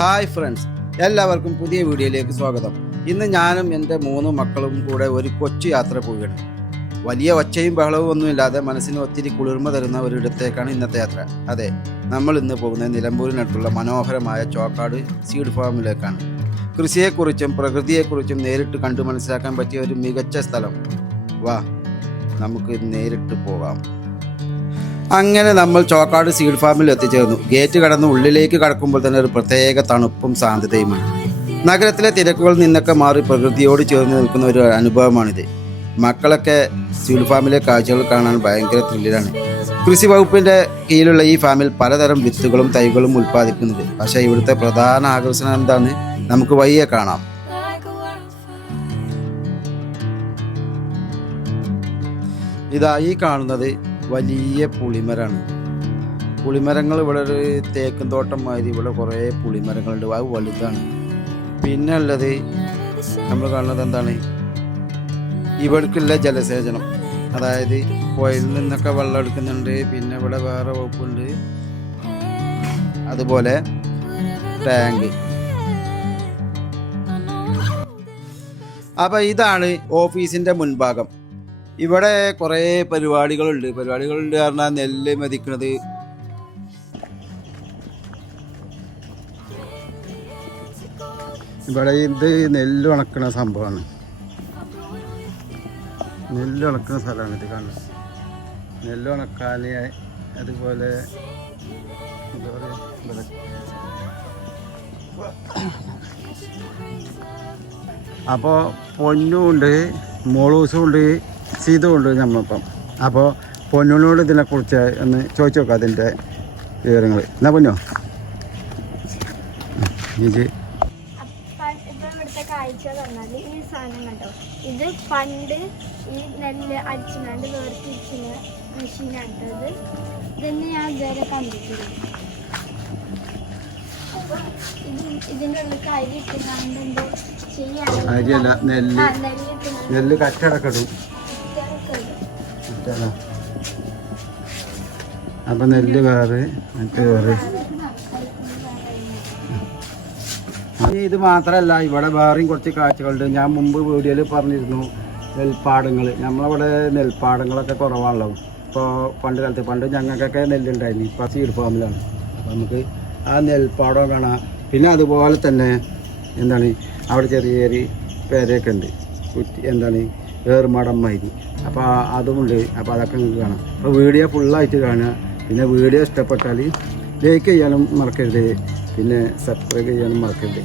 Hi friends, എല്ലാവർക്കും പുതിയ വീഡിയോയിലേക്ക് സ്വാഗതം. ഇന്ന് ഞാനും എൻ്റെ 3 മക്കളും കൂടെ ഒരു കൊച്ചു യാത്ര പോവുകയാണ്. വലിയ ഒച്ചയും ബഹളവും ഒന്നുമില്ലാതെ മനസ്സിന് ഒത്തിരി കുളിർമ തരുന്ന ഒരിടത്തേക്കാണ് ഇന്നത്തെ യാത്ര. അതെ, നമ്മൾ ഇന്ന് പോകുന്നത് നിലമ്പൂരിനടുത്തുള്ള മനോഹരമായ ചോക്കാട് സീഡ് ഫാമിലേക്കാണ്. കൃഷിയെക്കുറിച്ചും പ്രകൃതിയെക്കുറിച്ചും നേരിട്ട് കണ്ടു മനസ്സിലാക്കാൻ പറ്റിയ ഒരു മികച്ച സ്ഥലം. വാ, നമുക്ക് നേരിട്ട് പോകാം. അങ്ങനെ നമ്മൾ ചോക്കാട് സീഡ് ഫാമിൽ എത്തിച്ചേർന്നു. ഗേറ്റ് കടന്ന് ഉള്ളിലേക്ക് കടക്കുമ്പോൾ തന്നെ ഒരു പ്രത്യേക തണുപ്പും ശാന്തതയുമാണ്. നഗരത്തിലെ തിരക്കുകളിൽ നിന്നൊക്കെ മാറി പ്രകൃതിയോട് ചേർന്ന് നിൽക്കുന്ന ഒരു അനുഭവമാണിത്. മക്കളൊക്കെ സീഡ് ഫാമിലെ കാഴ്ചകൾ കാണാൻ ഭയങ്കര ത്രില്ലിലാണ്. കൃഷി വകുപ്പിൻ്റെ കീഴിലുള്ള ഈ ഫാമിൽ പലതരം വിത്തുകളും തൈകളും ഉൽപ്പാദിപ്പിക്കുന്നുണ്ട്. പക്ഷേ ഇവിടുത്തെ പ്രധാന ആകർഷണം എന്താണ്? നമുക്ക് വഴിയെ കാണാം. ഇതാ ഈ കാണുന്നത് വലിയ പുളിമരമാണ്. പുളിമരങ്ങൾ ഇവിടെ ഒരു തേക്കും തോട്ടം മാതിരി ഇവിടെ കുറേ പുളിമരങ്ങളുണ്ട്. അത് വലുതാണ്. പിന്നെ ഉള്ളത് നമ്മൾ കാണുന്നത് എന്താണ്? ഇവിടേക്കുള്ള ജലസേചനം, അതായത് പുഴയിൽ നിന്നൊക്കെ വെള്ളം എടുക്കുന്നുണ്ട്. പിന്നെ ഇവിടെ വേറെ വകുപ്പുണ്ട്, അതുപോലെ ടാങ്ക്. അപ്പം ഇതാണ് ഓഫീസിൻ്റെ മുൻഭാഗം. ഇവിടെ കുറേ പരിപാടികളുണ്ട് പറഞ്ഞാൽ നെല്ല് മെതിക്കുന്നത്, ഇവിടെ ഇത് നെല്ല് ഉണക്കുന്ന സംഭവമാണ്. നെല്ല് ഉണക്കുന്ന സ്ഥലമാണ് ഇത് കാണുന്നത്. നെല്ല് ഉണക്കാൻ, അതുപോലെ എന്താ പറയുക, അപ്പോൾ പൊന്നുമുണ്ട്, മോളൂസും ഉണ്ട്, സീതമുണ്ട് നമ്മളിപ്പം. അപ്പോൾ പൊന്നൂനോട് ഇതിനെക്കുറിച്ച് ഒന്ന് ചോദിച്ചു നോക്കാം, അതിൻ്റെ വിവരങ്ങൾ. എന്നാ പൊന്നോ ഇത് ഇവിടുത്തെ കാഴ്ച പറഞ്ഞാൽ ഈ സാധനം കണ്ടോ, ഇത് പണ്ട് ഈ നെല്ല് അടിച്ചിനാണ്ട് വേർതിരിക്കുന്ന മെഷീനാണ്. ഇതന്നെ ഞാൻ ഇതുവരെ കണ്ടിട്ടില്ല. അപ്പോൾ ഇതിൻ്റെ ഉള്ളിൽ അരി ഇട്ടുകൊണ്ട് എന്തോ ചെയ്യാൻ, അരിയല്ല, നെല്ല് കച്ചടക്കിടും. അപ്പം നെല്ല് വേറെ, മറ്റേ വേറെ. ഇത് മാത്രമല്ല, ഇവിടെ വേറെയും കുറച്ച് കാഴ്ചകളുണ്ട്. ഞാൻ മുമ്പ് വീഡിയോയിൽ പറഞ്ഞിരുന്നു നെൽപ്പാടങ്ങൾ. നമ്മളവിടെ നെൽപ്പാടങ്ങളൊക്കെ കുറവാണല്ലോ. ഇപ്പോൾ പണ്ട് ഞങ്ങൾക്കൊക്കെ നെല്ലുണ്ടായിരുന്നു. ഇപ്പോൾ സീഡ് ഫാമിലാണ്. അപ്പോൾ നമുക്ക് ആ നെൽപ്പാടം കാണാം. പിന്നെ അതുപോലെ തന്നെ എന്താണ്, അവിടെ ചെറിയ ചെറിയ പേരയൊക്കെ ഉണ്ട്, എന്താണ് ഏറുമാടം മാതിരി. അപ്പോൾ അതുമുണ്ട്. അപ്പോൾ അതൊക്കെ നിങ്ങൾക്ക് കാണാം. അപ്പോൾ വീഡിയോ ഫുള്ളായിട്ട് കാണുക. പിന്നെ വീഡിയോ ഇഷ്ടപ്പെട്ടാൽ ലൈക്ക് ചെയ്യാനും മറക്കരുത്, പിന്നെ സബ്സ്ക്രൈബ് ചെയ്യാനും മറക്കരുത്.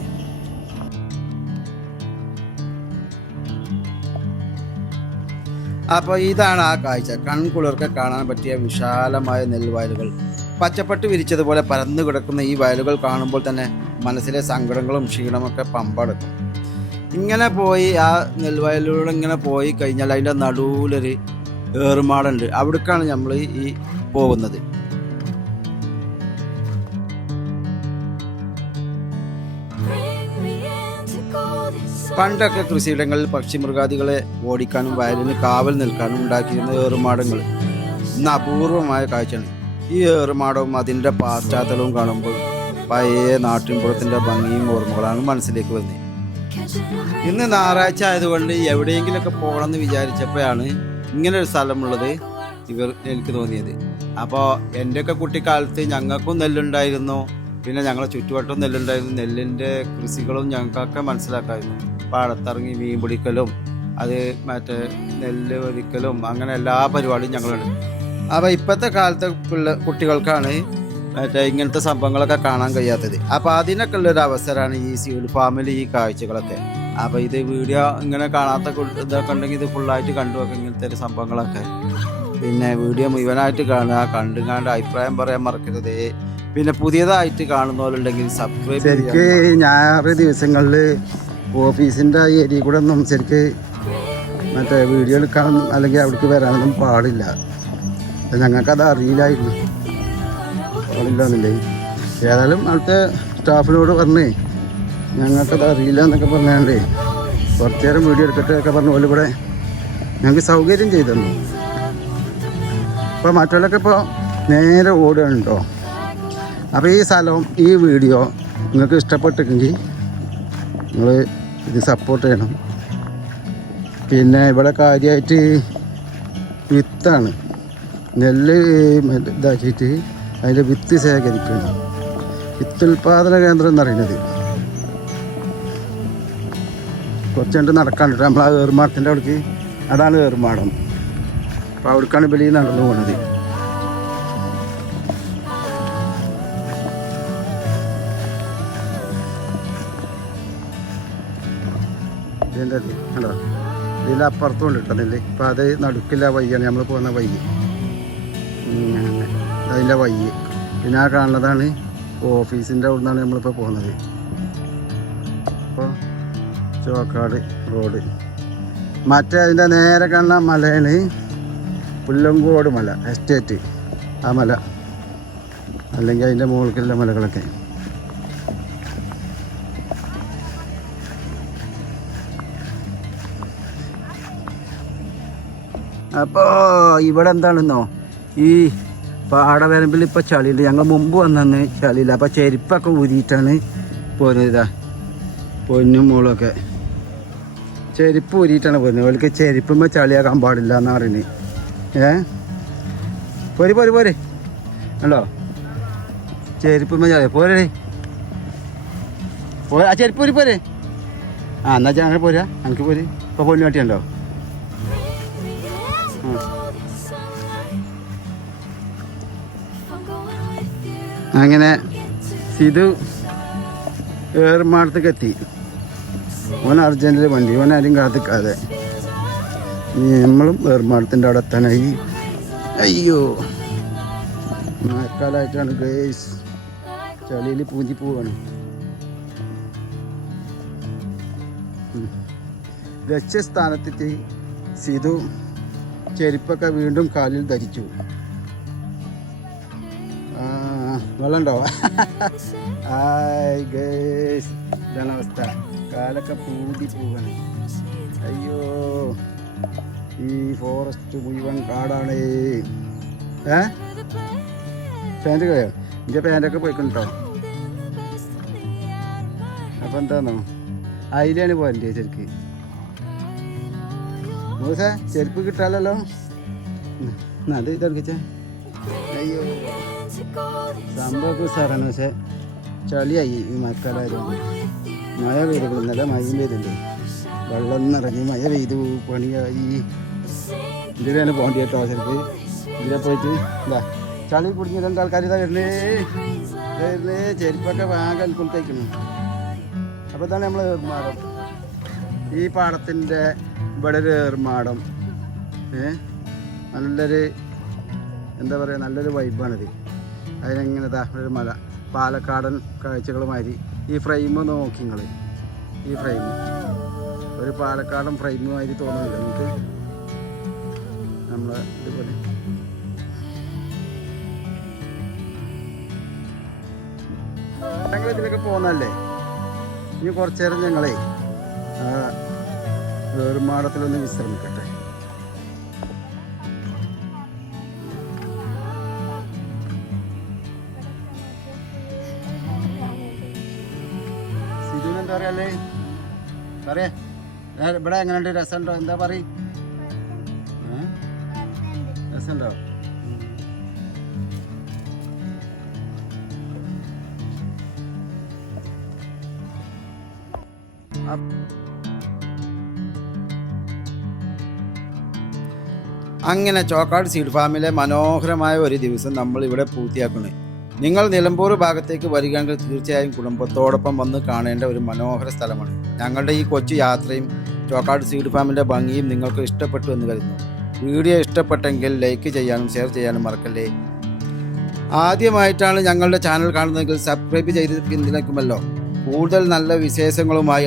അപ്പോൾ ഇതാണ് ആ കാഴ്ച. കൺകുളിർക്കെ കാണാൻ പറ്റിയ വിശാലമായ നെൽവയലുകൾ. പച്ചപ്പട്ട് വിരിച്ചതുപോലെ പരന്നു കിടക്കുന്ന ഈ വയലുകൾ കാണുമ്പോൾ തന്നെ മനസ്സിലെ സങ്കടങ്ങളും ക്ഷീണമൊക്കെ പമ്പെടുക്കും. ഇങ്ങനെ പോയി ആ നെൽവയലിലൂടെ ഇങ്ങനെ പോയി കഴിഞ്ഞാൽ അതിൻ്റെ നടുവിലൊരു ഏറുമാടുണ്ട്. അവിടേക്കാണ് നമ്മൾ ഈ പോകുന്നത്. പണ്ടൊക്കെ കൃഷിയിടങ്ങളിൽ പക്ഷിമൃഗാദികളെ ഓടിക്കാനും വയലിന് കാവൽ നിൽക്കാനും ഉണ്ടാക്കിയിരുന്ന ഏറുമാടങ്ങൾ ഇന്ന് അപൂർവമായ കാഴ്ചയാണ്. ഈ ഏറുമാടവും അതിൻ്റെ പശ്ചാത്തലവും കാണുമ്പോൾ പഴയ നാട്ടിൻപുറത്തിൻ്റെ ഭംഗിയും ഓർമ്മകളാണ് മനസ്സിലേക്ക് വരുന്നത്. ഇന്ന് ഞായറാഴ്ച ആയതുകൊണ്ട് എവിടെയെങ്കിലുമൊക്കെ പോകണമെന്ന് വിചാരിച്ചപ്പോഴാണ് ഇങ്ങനൊരു സ്ഥലമുള്ളത് എനിക്ക് തോന്നിയത്. അപ്പോൾ എൻ്റെയൊക്കെ കുട്ടിക്കാലത്ത് ഞങ്ങൾക്കും നെല്ലുണ്ടായിരുന്നു. പിന്നെ ഞങ്ങളെ ചുറ്റുവട്ടവും നെല്ലുണ്ടായിരുന്നു. നെല്ലിൻ്റെ കൃഷികളും ഞങ്ങൾക്കൊക്കെ മനസ്സിലാക്കായിരുന്നു. പാടത്തിറങ്ങി മീൻ പിടിക്കലും, അത് മറ്റേ നെല്ല് ഒരിക്കലും, അങ്ങനെ എല്ലാ പരിപാടിയും ഞങ്ങളുണ്ട്. അപ്പോൾ ഇപ്പോഴത്തെ കാലത്തെ കുട്ടികൾക്കാണ് മറ്റേ ഇങ്ങനത്തെ സംഭവങ്ങളൊക്കെ കാണാൻ കഴിയാത്തത്. അപ്പോൾ അതിനൊക്കെ ഉള്ളൊരു അവസരമാണ് ഈ സീഡ് ഫാമിൽ ഈ കാഴ്ചകളൊക്കെ. അപ്പോൾ ഇത് വീഡിയോ ഇങ്ങനെ കാണാത്ത ഇതൊക്കെ ഉണ്ടെങ്കിൽ ഇത് ഫുള്ളായിട്ട് കണ്ടുവെക്കുക, ഇങ്ങനത്തെ ഒരു സംഭവങ്ങളൊക്കെ. പിന്നെ വീഡിയോ മുഴുവനായിട്ട് കാണുക, കണ്ടുകാണ്ട് അഭിപ്രായം പറയാൻ മറക്കരുത്. പിന്നെ പുതിയതായിട്ട് കാണുന്നവരുണ്ടെങ്കിൽ സബ്സ്ക്രൈബ്. ശരിക്ക് ഞായർ ദിവസങ്ങളിൽ ഓഫീസിൻ്റെ ഏരിയ കൂടെ ഒന്നും ശരിക്ക് മറ്റേ വീഡിയോ എടുക്കാനൊന്നും അല്ലെങ്കിൽ അവിടേക്ക് വരാനൊന്നും പാടില്ല. ഞങ്ങൾക്കത് അറിയില്ലായിരുന്നു, പാടില്ലാന്നില്ലേ. ഏതായാലും അവിടുത്തെ സ്റ്റാഫിനോട് പറഞ്ഞേ ഞങ്ങൾക്കത് അറിയില്ല എന്നൊക്കെ പറഞ്ഞാണ്ടേ കുറച്ച് നേരം വീഡിയോ എടുക്കട്ടെ ഒക്കെ പറഞ്ഞ പോലെ ഇവിടെ ഞങ്ങൾക്ക് സൗകര്യം ചെയ്തു തന്നു. ഇപ്പോൾ മറ്റുള്ളവരൊക്കെ ഇപ്പോൾ നേരെ ഓടുകയുണ്ടോ. അപ്പോൾ ഈ സ്ഥലവും ഈ വീഡിയോ നിങ്ങൾക്ക് ഇഷ്ടപ്പെട്ടെങ്കിൽ നിങ്ങൾ ഇത് സപ്പോർട്ട് ചെയ്യണം. പിന്നെ ഇവിടെ കാര്യമായിട്ട് വിത്താണ്, നെല്ല് ഇതാക്കിയിട്ട് അതിൻ്റെ വിത്ത് ശേഖരിക്കണം. വിത്ത് ഉൽപാദന കേന്ദ്രം എന്ന് പറയുന്നത് കുറച്ചുകൊണ്ട് നടക്കാണ്ട് നമ്മൾ ആ ഏറുമാടത്തിൻ്റെ അവിടേക്ക്, അതാണ് ഏറുമാടം. അപ്പോൾ അവിടേക്കാണ് വെളിയിൽ നടന്നു പോകുന്നത്. ഇതിൻ്റെ കണ്ടോ, ഇതിൻ്റെ അപ്പുറത്തും ഉണ്ട് കേട്ടോ നെല്ല്. ഇപ്പം അത് നടുക്കില്ല വയ്യാണ് നമ്മൾ പോകുന്ന വയ്യ്, അതിൻ്റെ വയ്യ്. പിന്നെ ആ കാണുന്നതാണ് ഓഫീസിൻ്റെ അവിടെ നിന്നാണ് നമ്മളിപ്പോൾ പോകുന്നത്. അപ്പോൾ ചോക്കാട് റോഡ്. മറ്റേ അതിൻ്റെ നേരെ കാണുന്ന മലയാണ് പുല്ലങ്കോട് മല എസ്റ്റേറ്റ്, ആ മല, അല്ലെങ്കിൽ അതിൻ്റെ മുകളിലുള്ള മലകളൊക്കെ. അപ്പോൾ ഇവിടെ എന്താണെന്നോ, ഈ പാടവരമ്പിൽ ഇപ്പോൾ ചളിയില്ല. ഞങ്ങൾ മുമ്പ് വന്നു ചളിയില്ല. അപ്പോൾ ചെരുപ്പൊക്കെ ഊരിയിട്ടാണ് പോരുന്നത്. ഇതാ പൊന്നും മോളൊക്കെ ചെരുപ്പ് ഊരിയിട്ടാണ് പോരുന്നത്. അവർക്ക് ചെരുപ്പുമ്പോൾ ചളിയാക്കാൻ പാടില്ല എന്നാണ് പറയുന്നത്. പോര് പോര് പോരെ ഉണ്ടോ, ചെരുപ്പുമ്പോൾ ചളിയാ പോരേ, ആ ചെരുപ്പ് പോരി പോരെ. ആ എന്നാ അങ്ങനെ പോരാ, എനിക്ക് പോര്. ഇപ്പോൾ പൊന്നു കാട്ടിയുണ്ടോ? അങ്ങനെ സിധു ഏറുമാടത്തേക്ക് എത്തി. ഓൻ അർജൻറ്റിൽ വണ്ടി, ഓൻ ആരും കാത്തിക്കാതെ നമ്മളും ഏറുമാടത്തിൻ്റെ അവിടെ എത്താനായി. അയ്യോ മഴക്കാലമായിട്ടാണ് ഗേസ്, ചളിയിൽ പൂഞ്ചി പോവാണ്. ലക്ഷ്യസ്ഥാനത്തെത്തി സിധു ചെരുപ്പൊക്കെ വീണ്ടും കാലിൽ ധരിച്ചു. വെള്ളം ഉണ്ടോ? ഹായ് ഗേസ്, ഇതാണ് അവസ്ഥ. കാലൊക്കെ പൂതി പോവാണ്. അയ്യോ ഈ ഫോറസ്റ്റ് മുഴുവൻ കാടാണ്. പാൻറ് കഴിയോ? എൻ്റെ പാൻറ്റൊക്കെ പോയിക്കൊണ്ടോ. അപ്പം എന്താന്നോ അതിലാണ് പോരണ്ടേ ശരിക്ക്. മൂസേ ചെരുപ്പ് കിട്ടാലല്ലോ, അത് ഇതെടുക്കിച്ചേ. അയ്യോ സംഭവമൊക്കെ സാറാണ്, പക്ഷെ ചളിയായി ഈ മഴക്കാലമായിരുന്നു. മഴ പെയ്തു, ഇന്നലെ മഴയും പെയ്തില്ലേ, വെള്ളം നിറഞ്ഞ് മഴ പെയ്തു, പണിയായി. ഇതിലാണ് പോകേണ്ടി കേട്ടോ ശരിക്ക്. ഇതിലെ പോയിട്ട് എന്താ ചളി കുടുങ്ങി രണ്ടാൾക്കാർ ഇതാ വരുന്നേ വരുന്നേ, ചെരുപ്പൊക്കെ വാങ്ങാൻ കഴിക്കുന്നു. അപ്പോൾ ഇതാണ് നമ്മൾ ഏറുമാടം. ഈ പാടത്തിൻ്റെ ഇവിടെ ഒരു ഏറുമാടം. നല്ലൊരു എന്താ പറയുക, നല്ലൊരു വൈബാണിത്. അതിനെങ്ങനെ ഒരു മല, പാലക്കാടൻ കാഴ്ചകളുമാതിരി. ഈ ഫ്രെയിം നോക്കി നിങ്ങൾ, ഈ ഫ്രെയിം ഒരു പാലക്കാടൻ ഫ്രെയിമുമാതിരി തോന്നുന്നുണ്ട് നിങ്ങൾക്ക്? നമ്മൾ ഇതുപോലെ ഞങ്ങൾ ഇതിലൊക്കെ പോകുന്നതല്ലേ. ഇനി കുറച്ചു നേരം ഞങ്ങളെ ഏറുമാടത്തിലൊന്ന് വിശ്രമിക്കട്ടെ. സിധുവിന് എന്താ പറയാല്ലേ, പറയാ ഇവിടെ എങ്ങനെയുണ്ട്, രസമുണ്ടോ? എന്താ പറ, രസമുണ്ടോ? അങ്ങനെ ചോക്കാട് സീഡ് ഫാമിലെ മനോഹരമായ ഒരു ദിവസം നമ്മൾ ഇവിടെ പൂർത്തിയാക്കുന്നു. നിങ്ങൾ നിലമ്പൂർ ഭാഗത്തേക്ക് വരികയാണെങ്കിൽ തീർച്ചയായും കുടുംബത്തോടൊപ്പം വന്ന് കാണേണ്ട ഒരു മനോഹര സ്ഥലമാണ്. ഞങ്ങളുടെ ഈ കൊച്ചു യാത്രയും ചോക്കാട് സീഡ് ഫാമിൻ്റെ ഭംഗിയും നിങ്ങൾക്ക് ഇഷ്ടപ്പെട്ടു എന്ന് കരുതുന്നു. വീഡിയോ ഇഷ്ടപ്പെട്ടെങ്കിൽ ലൈക്ക് ചെയ്യാനും ഷെയർ ചെയ്യാനും മറക്കല്ലേ. ആദ്യമായിട്ടാണ് ഞങ്ങളുടെ ചാനൽ കാണുന്നതെങ്കിൽ സബ്സ്ക്രൈബ് ചെയ്ത് പിന്തുണയ്ക്കുമല്ലോ. കൂടുതൽ നല്ല വിശേഷങ്ങളുമായി